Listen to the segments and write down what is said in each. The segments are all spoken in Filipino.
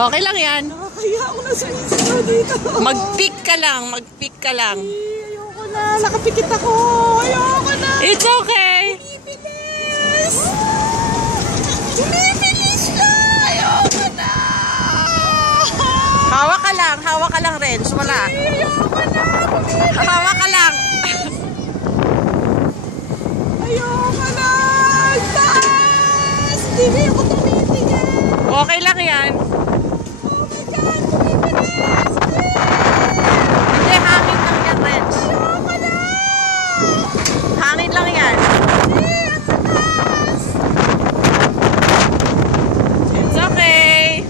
Okay lang yan. Nakakaya ako na sumisigaw dito. Mag-pick ka lang. Mag-pick ka lang. Ayoko na. Nakapikit ako. Ayoko na. It's okay. Bumibilis. Bumibilis na. Ayoko na. Hawak ka lang. Hawak ka lang, Renz. Wala. Ayoko na. Bumibilis. Hawak ka lang. Ayoko na. Taas. Hindi ako tumitingin. Okay lang yan. Oh my God. Bumibilis. Hindi, hangin lang yan, Renz. Ayoko na. Hangin lang yan. It's okay.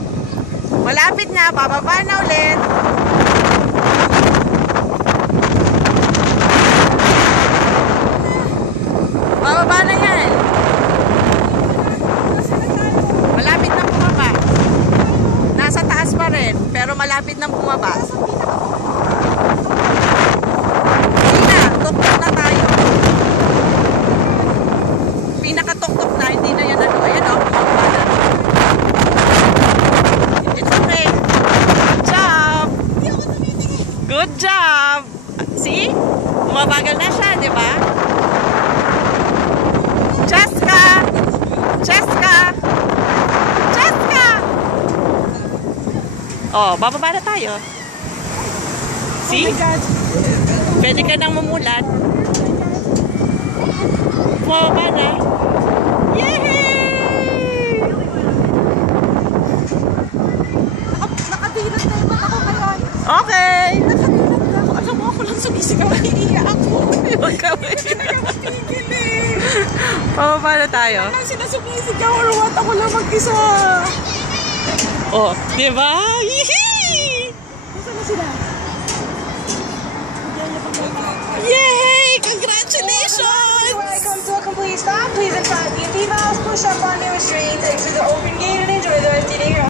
Malapit na. Bababa na ulit. Bababa na yan. Malapit na bumaba. Nasa taas pa rin. Pero malapit na bumaba. Hindi na. Tuktok na tayo. Pinakatuktok na. Hindi na yan ano. Ayan o. Bumaba na. It's okay. Good job. Good job. See? Bumabagal na siya, di ba? Jessica! Jessica! Jessica! Oh, bababa na tayo. See? Oh my God. Pwede ka nang mumulat. Bumaba na. Yay! Nakadilat na yung mata ko ngayon. Okay. Nakadilat na ako. Alam mo, ako lang sumisigaw. Iiyak ako. Huwag ka Nagkakatigil eh. Bababa na tayo. Wala sila sumisigaw or what? Ako lang mag-isa. Oh, di ba? Yee! Nasaan na sila? Yay! Congratulations! When I come to a complete stop, please inside the seat belts, push up on your restraints, exit the open gate, and enjoy the rest of your day.